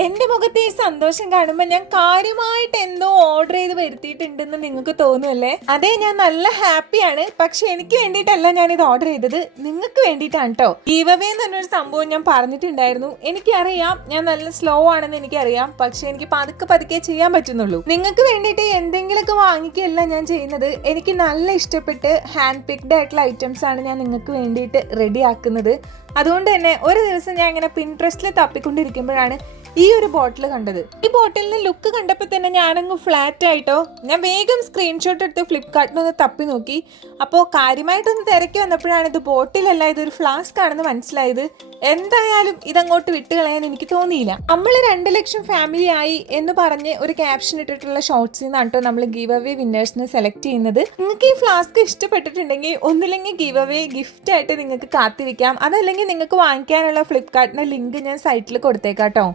എന്റെ മുഖത്തെ ഈ സന്തോഷം കാണുമ്പോൾ ഞാൻ കാര്യമായിട്ട് എന്തോ ഓർഡർ ചെയ്ത് വരുത്തിയിട്ടുണ്ടെന്ന് നിങ്ങൾക്ക് തോന്നുമല്ലേ? അതെ, ഞാൻ നല്ല ഹാപ്പിയാണ്. പക്ഷെ എനിക്ക് വേണ്ടിയിട്ടല്ല ഞാൻ ഇത് ഓർഡർ ചെയ്തത്, നിങ്ങൾക്ക് വേണ്ടിയിട്ടാണ് കേട്ടോ. ഗീവ് അവേ എന്ന് പറഞ്ഞൊരു സംഭവം ഞാൻ പറഞ്ഞിട്ടുണ്ടായിരുന്നു. എനിക്കറിയാം ഞാൻ നല്ല സ്ലോ ആണെന്ന് എനിക്കറിയാം. പക്ഷെ എനിക്ക് പതുക്കെ പതുക്കെ ചെയ്യാൻ പറ്റുന്നുള്ളൂ. നിങ്ങൾക്ക് വേണ്ടിയിട്ട് എന്തെങ്കിലുമൊക്കെ വാങ്ങിക്കുകയല്ല ഞാൻ ചെയ്യുന്നത്. എനിക്ക് നല്ല ഇഷ്ടപ്പെട്ട് ഹാൻഡ് പിക്ഡ് ആയിട്ടുള്ള ഐറ്റംസ് ആണ് ഞാൻ നിങ്ങൾക്ക് വേണ്ടിയിട്ട് റെഡി ആക്കുന്നത്. അതുകൊണ്ട് തന്നെ ഒരു ദിവസം ഞാൻ ഇങ്ങനെ പിൻട്രസ്റ്റിൽ തപ്പിക്കൊണ്ടിരിക്കുമ്പോഴാണ് ഈ ഒരു ബോട്ടിൽ കണ്ടത്. ഈ ബോട്ടിലിന്റെ ലുക്ക് കണ്ടപ്പോൾ തന്നെ ഞാനങ്ങ് ഫ്ലാറ്റ് ആയിട്ടോ. ഞാൻ വേഗം സ്ക്രീൻഷോട്ട് എടുത്ത് ഫ്ലിപ്കാർട്ടിനൊന്ന് തപ്പി നോക്കി. അപ്പോൾ കാര്യമായിട്ടൊന്ന് തിരക്കി വന്നപ്പോഴാണ് ഇത് ബോട്ടിലല്ല, ഇതൊരു ഫ്ലാസ്ക് ആണെന്ന് മനസ്സിലായത്. എന്തായാലും ഇതങ്ങോട്ട് വിട്ടുകളയാൻ എനിക്ക് തോന്നിയില്ല. നമ്മൾ 2 ലക്ഷം ഫാമിലി ആയി എന്ന് പറഞ്ഞ് ഒരു ക്യാപ്ഷൻ ഇട്ടിട്ടുള്ള ഷോർട്സിൽ നിന്നാണ് കേട്ടോ നമ്മൾ ഗീവ് അവേ വിന്നേഴ്സിനെ സെലക്ട് ചെയ്യുന്നത്. നിങ്ങൾക്ക് ഈ ഫ്ലാസ്ക് ഇഷ്ടപ്പെട്ടിട്ടുണ്ടെങ്കിൽ ഒന്നില്ലെങ്കിൽ ഗീവ് അവേ ഗിഫ്റ്റ് ആയിട്ട് നിങ്ങൾക്ക് കാത്തിരിക്കാം. അതല്ലെങ്കിൽ നിങ്ങൾക്ക് വാങ്ങിക്കാനുള്ള ഫ്ലിപ്കാർട്ടിന്റെ ലിങ്ക് ഞാൻ സൈറ്റിൽ കൊടുത്തേക്കാം കേട്ടോ.